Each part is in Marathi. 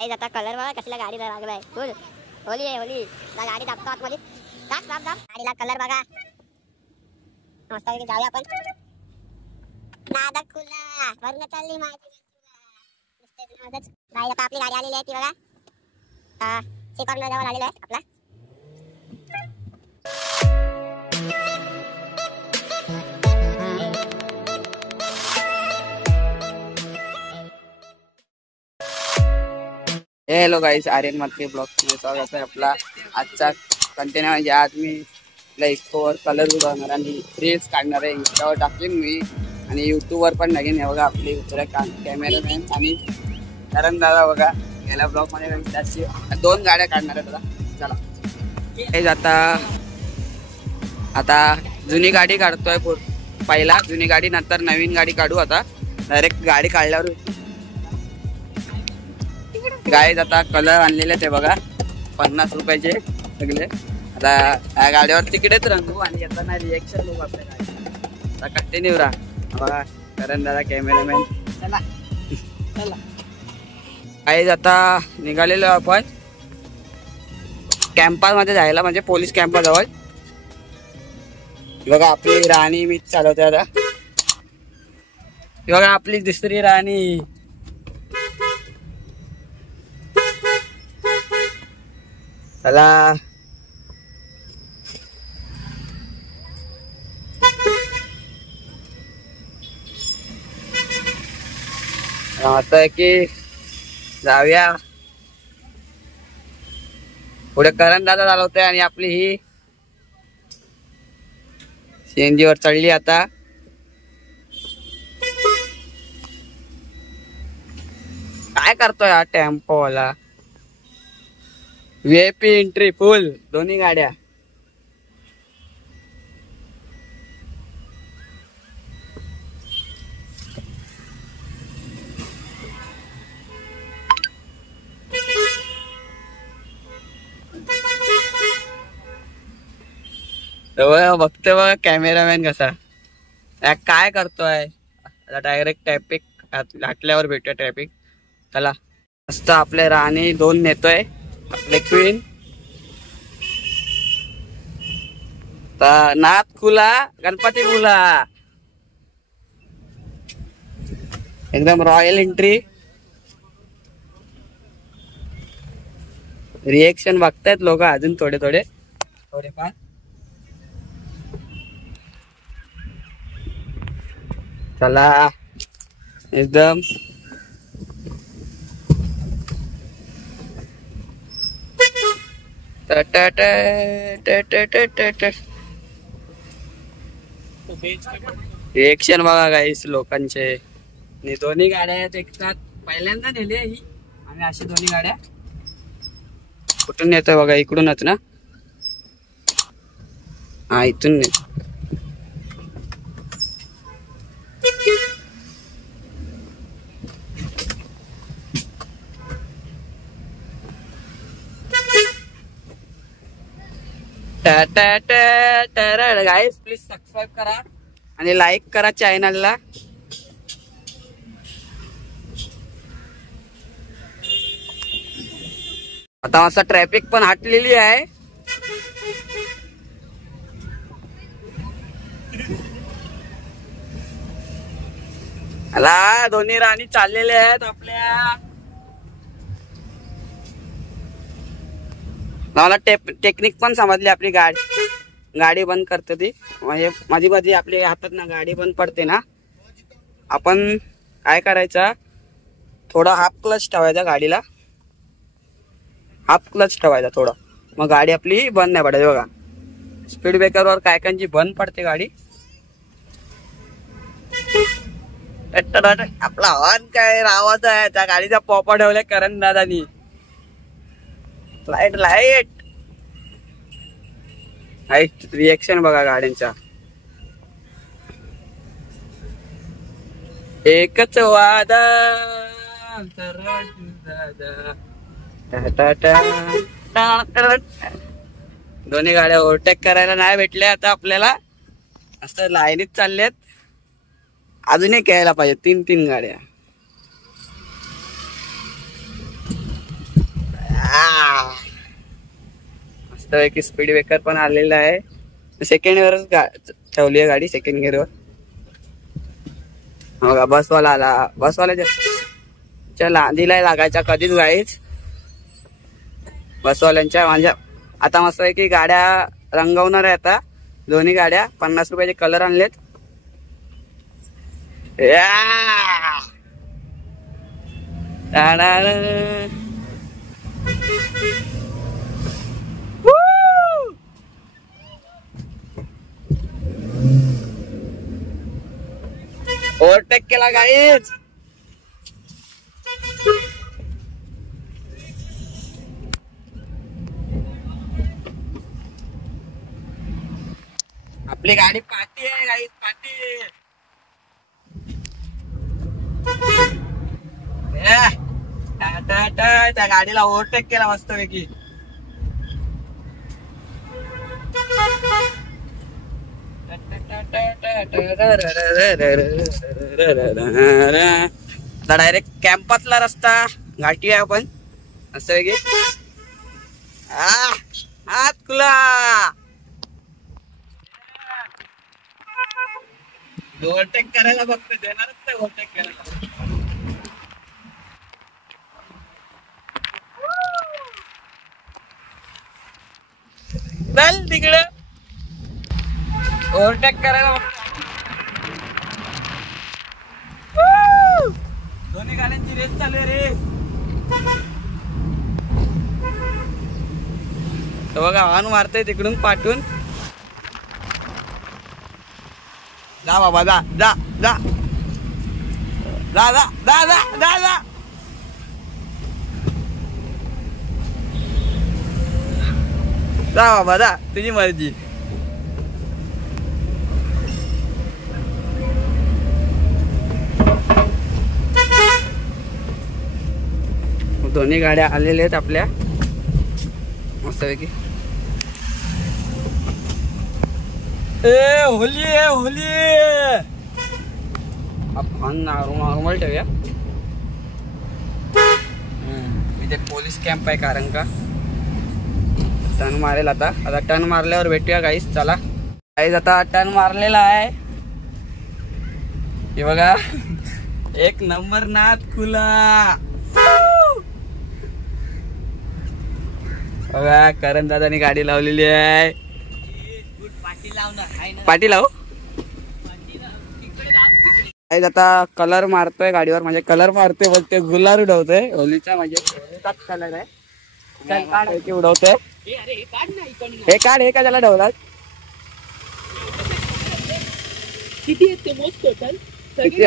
आता कलर बघा कसला गाडीला लागलाय. फुल होली आहे होली. गाडी दाबतो आतमध्ये. दाब दाब दाब. गाडीला कलर बघा. मस्त पैकी जाऊया आपण. नादा खुला वरनं चालली माझी नाही. आता आपली गाडी आलेली आहे ती बघा. सेकॉर्नर जवळ आलेला आहे आपला. हेलो गाइस, आर्यन मटके ब्लॉग मध्ये स्वागत आहे आपला. आजचा कंटेंट म्हणजे आज मी इकोवर कलर उडवणार आणि रील्स काढणार आहे. इंस्टावर टाकले मी आणि यूट्यूबवर पण नवीन आहे बघा. आपले दुसऱ्या कॅमेरामॅन आणि करण दादा बघा गेल्या ब्लॉग मध्ये त्याची 2 गाड्या काढणार आहे दादा. चला हे आता जुनी गाडी काढतोय. पहिला जुनी गाडी नंतर नवीन गाडी काढू. आता डायरेक्ट गाडी काढल्यावर गाईज आता कलर आणलेले ते बघा 50 रुपयाचे सगळे. आता या गाडीवर तिकडेच रंगू आणि येताना रिएक्शन बघू आपल्या गाडी. कंटिन्यू राहा बघा. करण दादा कॅमेरामॅन. चला चला गाईज आता निघालेलो आपण कॅम्पस मध्ये जायला, म्हणजे पोलीस कॅम्पा जवळ. बघा आपली राणी मीच चालवते आता. बघा आपली दुसरी राणी. चला आता आहे की जाऊया पुढे. करण दादा चालवतोय आणि आपली ही सीएनजी वर चढली. आता काय करतोय हा टेम्पो वाला. VIP एंट्री फुल दोन्ही गाड्या. बघतोय बघा कॅमेरामॅन कसा काय करतोय. आता डायरेक्ट ट्रॅफिक हाटल्यावर भेटूया ट्रॅफिक. चला मस्त आपले राणी 2 नेतोय. आपले क्वीन नाथ खुला गणपती खुला. एकदम रॉयल एंट्री. रिएक्शन बघतायत लोक अजून थोडेफार. चला एकदम रिएक्शन बघा गाईस लोकांचे. दोन्ही गाड्या आहेत एकसाथ. पहिल्यांदा नेली ही आम्ही अशी दोन्ही गाड्या. कुठून येतोय बघा, इकडूनच ना. हा इथून नाही. गाइस प्लीज सबस्क्राईब करा आणि लाईक करा चॅनलला. आता असं ट्रॅफिक पण हटलेली आहे. अला दोन्ही राणी चाललेले आहेत आपल्या. मला टेक्निक पण समजली. आपली गाडी बंद करते ती, म्हणजे माझी आपली हातात ना गाडी बंद पडते ना. आपण काय करायचं, थोडा हाफ क्लच ठेवायचा गाडीला. हाफ क्लच ठेवायचा थोडा, मग गाडी आपली बंद नाही पडायची. बघा स्पीड ब्रेकरवर कायकांची बंद पडते गाडी. आपला हॉर्न काय रावाचा आहे. त्या गाडीचा पॉपा ठेवलाय करण दादानी. Light light light. रिएक्शन बघा गाड्यांच्या. एकच वादा दोन्ही गाड्या ओव्हरटेक करायला नाही भेटल्या. आता आपल्याला असं लाईनीत चालल्यात. अजूनही यायला पाहिजे 3 गाड्या. मस्त पैकी स्पीड ब्रेकर पण आलेला आहे। सेकंड गिअरच ठेवली आहे गाडी, सेकंड गिअरवर। बघा बसवाला आला, बसवाल्याच्या लांदीला लागायच्या कधीच गाईच बसवाल्यांच्या। म्हणजे आता मस्त आहे की गाड्या रंगवणार आहे आता दोन्ही गाड्या। 50 रुपयाचे कलर आणलेत। ओव्हरटेक केला गाईच। आपली गाडी पाठी आहे गाईच, पाठी। त्या गाडीला ओव्हरटेक केला मस्त पैकी। डायरेक्ट कॅम्पातला रस्ता गाठी आहे आपण मस्त पैकी। हात खुला, ओव्हरटेक करायला बघतो, देणारच नाही ओव्हरटेक करायला। चल तिकडे ओव्हरटेक करायला बघतो। दोन्ही गाड्यांची रेस चालू आहे, रेस। तर बघा हॉर्न मारतोय तिकडून पाठून। जा बाबा जा जा जा जा जा जा जा जा जा जा बाबा जा, तुझी मर्जी। दोन्ही गाड्या आलेल्या आहेत आपल्या मस्तपैकी। होली आहे होली। आपण नॉर्मल ठेवूया। इथे पोलीस कॅम्प आहे कारण का टर्न मारेल आता टर्न मारल्यावर भेटूया गाईस। चला गाईस आता टर्न मारलेला आहे हे बघा। एक नंबर नाद खुला बघा। करण दादानी गाडी लावलेली आहे। पाटी लाव। आता कलर मारतोय गाडीवर, म्हणजे कलर मारतोय बोलते, गुलाल उडवतोय होलीचा, म्हणजे होलीचाच कलर आहे उडवतोय। हे काढ, हे का त्याला ढवलात? किती आहेत ते मोस्ट टोटल? सगळे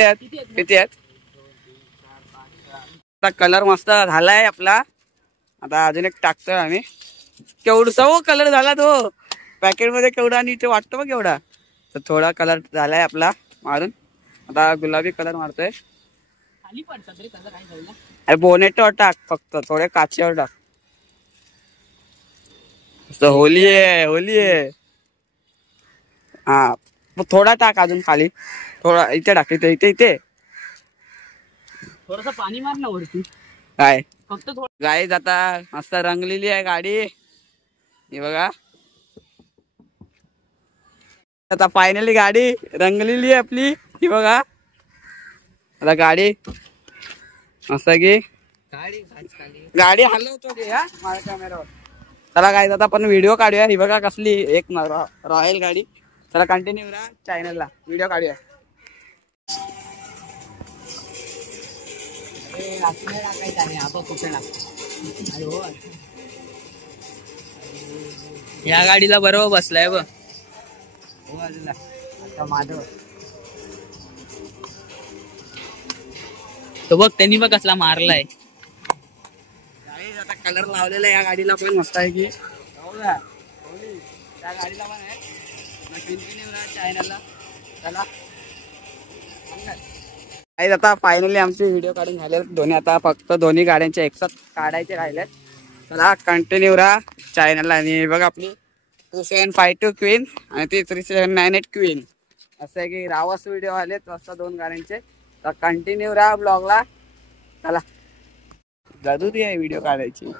आहेत किती आहेत? आता कलर मस्त झालाय आपला। आता अजून एक टाकतोय आम्ही। केवढसा कलर झाला तो पॅकेट मध्ये, केवढा आणि ते वाटतो बघ केवढा। तर थोडा कलर झालाय आपला मारून, आता गुलाबी कलर मारतोय। अरे बोनेटवर टाक, फक्त थोडे काचेवर टाक। होली आहे होली आहे। हा थोडा टाक अजून खाली, थोडा इथे टाक, इथे इथे इथे थोडासा पाणी मार ना वरती। काय फक्त गाईज आता मस्त रंगलेली आहे गाडी हे बघा। आता फायनली गाडी रंगलेली आहे आपली ही बघा। आता गाडी मस्त की गाडी हलवतो माझ्या कॅमेरावर। चला गाईज आता आपण व्हिडिओ काढूया। ही बघा कसली एक रॉयल गाडी। चला कंटिन्यू राहा चॅनलला, व्हिडिओ काढूया। या गाडीला बरोबर बसलाय बघ माधव। तो बघ त्यांनी बघ कसला मारलाय। आता कलर लावलेला या गाडीला पण मस्त आहे की त्या गाडीला पण आहे। चॅनलला चला आता फायनली आमचे व्हिडिओ काढून झाले दोन्ही। आता फक्त दोन्ही गाड्यांचे एकसाथ काढायचे राहिले। चला कंटिन्यू राहा चॅनलला। आणि बघा आपली 2752 क्वीन आणि ती 3798 क्वीन असं आहे की रावस व्हिडिओ आलेत वाजता दोन गाड्यांचे। तर कंटिन्यू राहा ब्लॉगला। चला जादू ती आहे व्हिडिओ काढायची।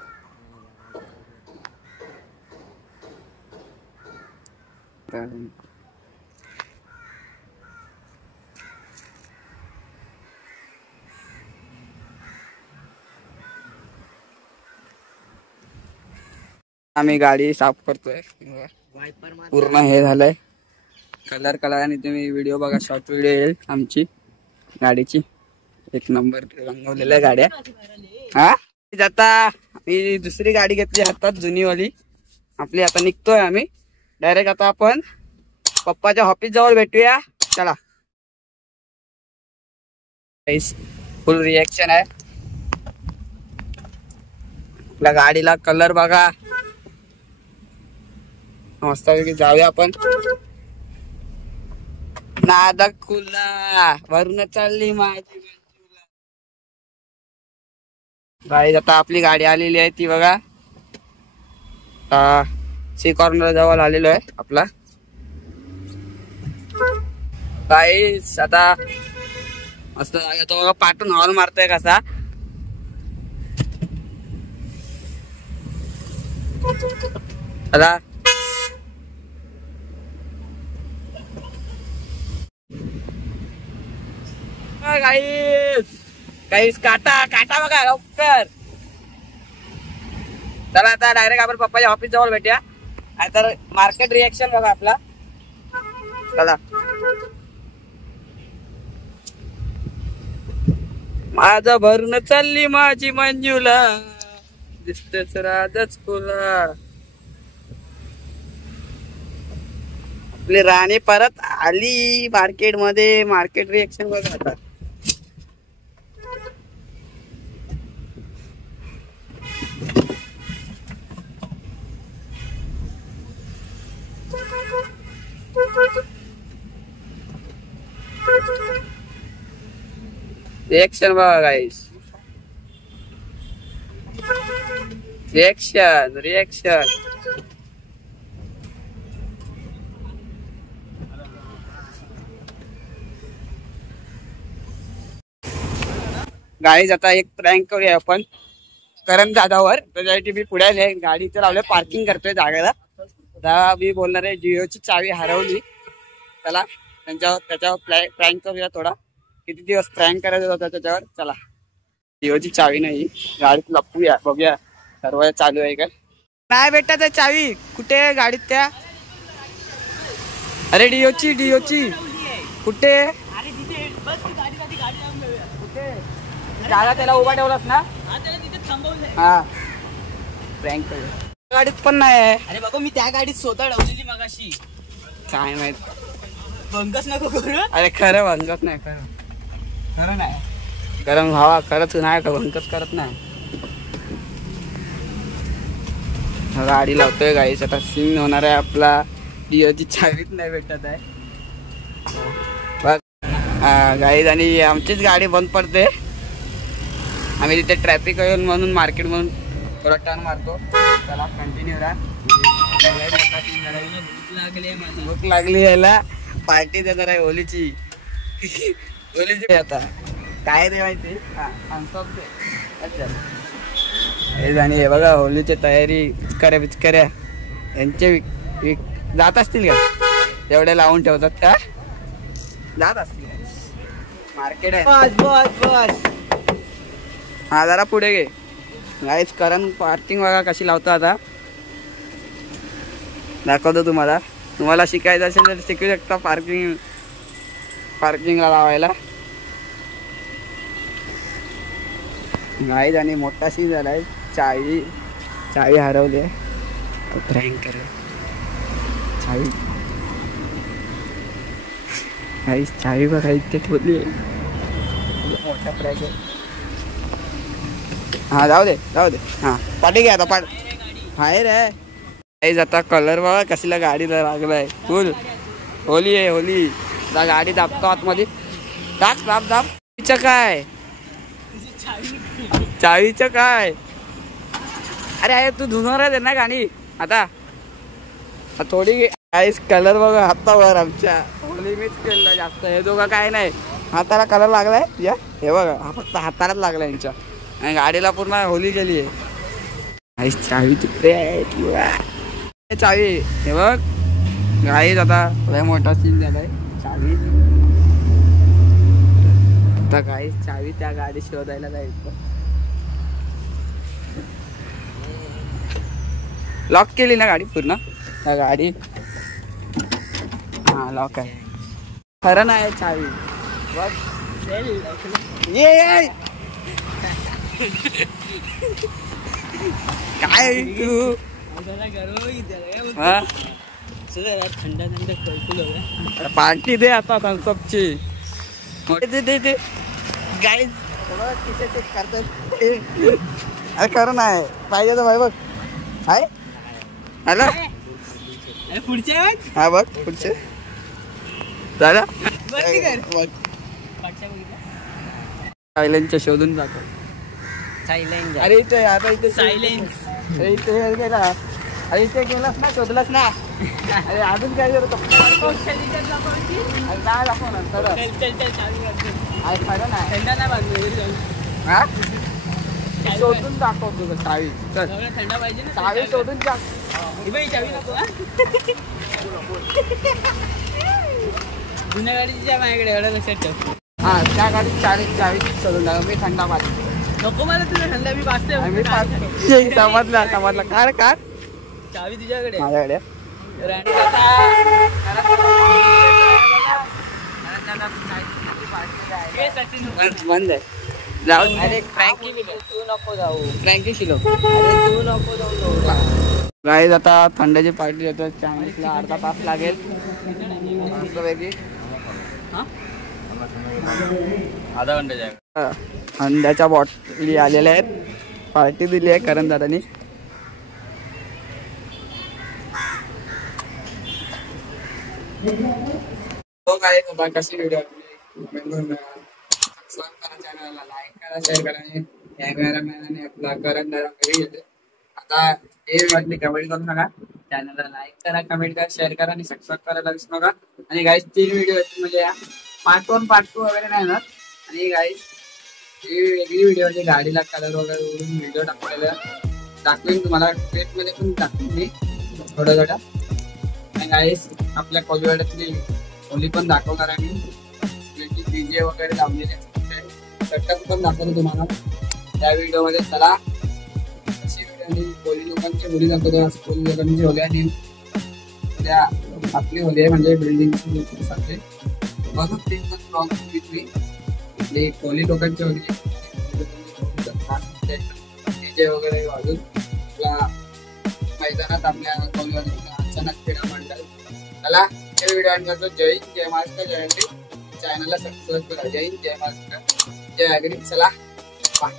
आम्ही गाडी साफ करतोय, पूर्ण हे झालंय कलर आणि तुम्ही व्हिडिओ बघा, शॉर्ट व्हिडिओ येईल आमची गाडीची, एक नंबर रंगवलेल्या गाड्या. हा आता मी दुसरी गाडी घेतली हातात जुनीवाली आपली. आता निघतोय आम्ही डायरेक्ट. आता आपण पप्पाच्या ऑफिस जवळ भेटूया. चला. फुल रिएक्शन आहे. आपल्या गाडीला कलर बघा मस्त जाऊया आपण. नादक खुला वरून चालली माझी गाडी. आता आपली गाडी आलेली आहे ती बघा. सी कॉर्नर जवळ आलेलो आहे आपला गाईस. आता मस्त तो बघा पाठून हॉर्न मारतोय कसा. आता गाईस काटा बघा लवकर. चला आता डायरेक्ट आपण पप्पाच्या ऑफिस जवळ भेटूया. आता मार्केट रिएक्शन बघा आपला. चला. माझा भरून चालली माझी मंजुला, दिसतेच राजच फुला. आपली राणी परत आली मार्केट मध्ये. मार्केट रिएक्शन बघा आता. रिएक्शन बघा गाईस. रिएक्शन गाईस. आता एक प्रँक करूया आपण करण दादावर. त्याच्यासाठी मी पुढे आले, गाडीचं लावलं पार्किंग करतोय जागेला. आता मी बोलणार आहे जिओची चावी हरवली. चला त्याच्यावर प्रँक करूया थोडा. किती दिवस प्रँक करायचा होता त्याच्यावर. चला. जिओची चावी नाही, गाडीत लपूया बघूया सर्व चालू आहे का नाही. भेटत आहे चावी कुठे आहे गाडीत त्या. अरे डिओची कुठे त्याला उभा ठेवलास ना. हा प्रँक करूया. गाडीत पण नाही आहे. अरे बाबा मी त्या गाडीत स्वतः ठेवलेली मगाशी. काय माहित. भंगच नको करू. अरे खरं भंगच नाही. खरं नाही. कारण भावा खरंच नाही का भंगच करत नाही. गाडी लावतोय गाईस. आता सीन होणार आहे आपला. डिओची चावीच नाही भेटत आहे बघ गाईस. आणि आमचीच गाडी बंद पडते. आम्ही तिथे ट्रॅफिक येऊन म्हणून मार्केट म्हणून थोडा टर्न मारतो. चला कंटिन्यू राहा. भूक लागली यायला. पार्टी देणार आहे होलीची. आता काय रे माहिती. आणि हे बघा होलीची तयारी. पिचकाऱ्या यांचे जात असतील का. तेवढे लावून ठेवतात का. जात असतील. मार्केट आहे. बस हा जरा पुढे घे गाईस. कारण पार्किंग बघा कशी लावतो. आता दाखवतो तुम्हाला शिकायचं असेल तर शिकू शकता पार्किंगला लावायला गाईस. आणि मोठा सीन झालाय. चावी हरवली आहे. प्रँक कर चावी गाईस. चावी बघा इथे ठेवली आहे. मोठा प्रँक आहे. हा जाऊ दे. हा पाठी घ्या आता. आहे रे गाईस. आता कलर बघा कसला गाडीला लागलाय. फुल होली आहे होली. गाडी दाबतो आतमध्ये. दाब. चावीचं काय. अरे तू धुणार आहे ना गाणी आता. थोडी गाईस कलर बघा हातावर आमच्या. होली मीच केलं जास्त. हे दोघं काय नाही. हाताला कलर लागलाय या. हे बघा हा फक्त हातालाच लागलाय यांच्या. आणि गाडीला पूर्ण होली केली आहे. चावी चुकते चावी. हे बघ गाईज आता लय मोठा सीन झालाय. चावी आता गाईज चावी त्या गाडी शोधायला जायचं. लॉक केली ना गाडी पूर्ण. त्या गाडी हा लॉक आहे. खरं नाही चावी बघ. ये काय तू थंड थंड पार्टी दे आता थम्सअपची. दे गाईज अरे खरं नाही पाहिजे तर भाई बघ. हाय हॅलो पुढचे हा बघ पुढचे दादा सायलेन्सच्या शोधून जातो. सायलेन्स अरे इथे आता इथे सायलेन्स अरे इथे हे गेला. अरे इथे गेलास ना शोधलास ना. अरे अजून काय करतो काय दाखव नंतर. अरे खरं नाही थंड नाही बाजू हा शोधून दाखव तुझं चावी. चल थंड पाहिजे ना. चावी शोधून टाक. चावी नको जुन्या गाडीची माझ्याकडे एवढं लक्षात ठेव. हा त्या गाडीत चावी शोधून टाक. मी थंडा पाहिजे. नको मला तुझं थंड मी वाचते. समजला समजला. कार कार चावी तुझ्याकडे माझ्याकडे. बंद आहे जाऊ. अरे फ्रँकी तू नको जाऊ. फ्रँकी शिलो. अरे तू नको जाऊ. गाईज आता थंडाची पार्टी येतो. चायनीजला अर्धा तास लागेल मस्तपैकी. आधा घंटा थंडाच्या बॉटली आलेल्या आहेत. पार्टी दिली आहे करण दादानी. तो काय कशी व्हिडिओ चॅनलला लाईक करा शेअर करा. आणि कॅमेरामॅन आपला करण दादा घरी येते. आता हे वाटली कमेंट करून सांगा. चॅनलला लाईक करा कमेंट करा शेअर करा आणि सबस्क्राईब करायला विसरू नका. आणि गाईज 3 व्हिडिओ आहेत म्हणजे या पार्ट 1 पार्ट 2 वगैरे नाही ना. आणि गाईज ही वेगळी व्हिडिओ म्हणजे गाडीला कलर वगैरे उडून व्हिडिओ दाखवेन तुम्हाला. क्लिपमध्ये पण दाखवेन मी थोडं थोडं. आणि गाईज आपल्या कॉलेजवाड्यातली होली पण दाखवणार आणि डीजे वगैरे लावलेले सेटअप पण दाखवतो तुम्हाला त्या व्हिडिओमध्ये. चला अशी व्हिडिओ कोळी लोकांची होली दाखवतो. कोळी लोकांची होली आणि त्या आपली होली आहे म्हणजे बिल्डिंगची सारखे बघून ते पण ब्लॉग मी आपली कोळी लोकांची होली डीजे वगैरे वाजून आपल्या मैदानात आपल्या कॉलेजवाड्यात अचानक क्रीडा मंडळ. चला हे व्हिडिओ एंड करतो. जय हिंद जय महाराष्ट्र जय हिंद. चॅनलला सबस्क्राईब करा. जय हिंद जय महाराष्ट्र जय अग्री. चला बाय.